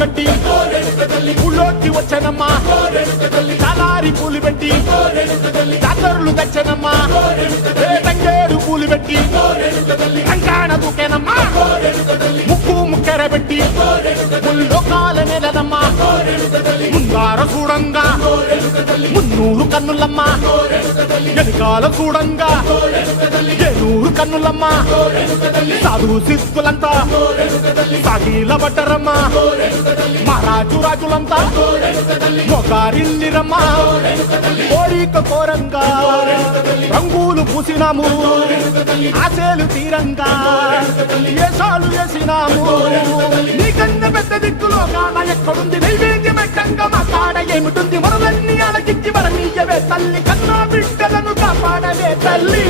కట్టి ఊళ్ళోకి వచ్చానమ్మా చాలారి పూలు పెట్టి జాతరలు తెచ్చానమ్మా తంగేడు పూలు పెట్టి కంకాణ దూకేనమ్మా ముక్కు ముక్కెర పెట్టి ముల్లోకాల నెలనమ్మా ముందార చూడంగా మున్నూరు కన్నులమ్మా ఎనకాల చూడంగా ఏనూరు కన్నులమ్మా సాధు సిద్ధులంతా సాగిల పడ్డరమ్మా మహారాజు రాజులంతా మొగారిల్లిరమ్మా కోరిక కోరంగా రంగులు పూసినాము ఆశలు తీరంగా ఏసాలు వేసినాము నీకన్నా పెద్ద దిక్కులో కాన ఎక్కడుంది నైవేద్యం ఎట్టంగా మా కాడ ఏమిటుంది మనలన్నీ అలకించి మరణీయవే తల్లి కన్నా బిడ్డలను కాపాడవే తల్లి